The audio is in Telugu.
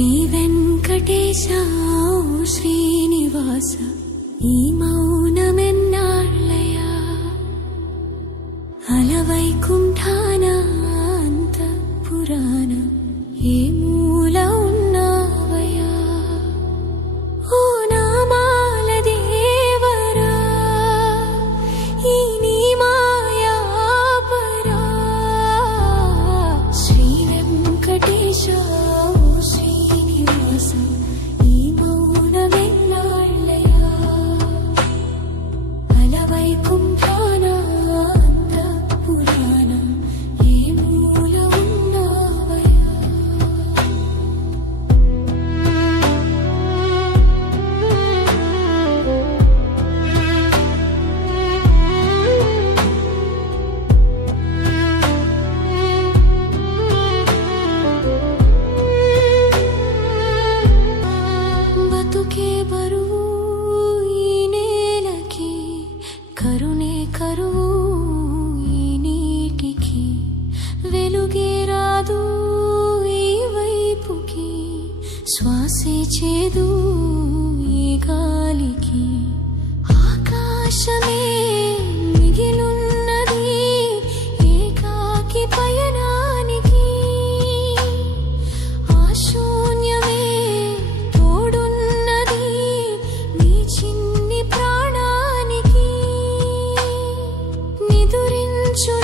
శ్రీ వెంకటేశ శ్రీనివాస ఈ మౌనమెన్నాళ్ళయా అలవైకుంఠాన అంతఃపురాణ ఏ మూల ఉన్నావయా ఓ నామాల దేవరా ఈ నీ మాయా పరా శ్రీ వెంకటేశ శ్రీనివాస ఈ మౌనమెన్నాళ్ళయా అలవైకుంఠాన అంతఃపురాణ ఏ మూల ఉన్నావయా బతుకే బరువు ఈ నేలకి కరుణే కరువు ఈ నీటికి వెలుగే రాదు ఈ వైపుకి శ్వాసే చేదు ఈ గాలికి ఆకాశమే మిగిలున్నది ఏకాకి పయనానికి ఆ శూన్యమే తోడున్నది నీ చిన్ని ప్రాణానికి నిదురించు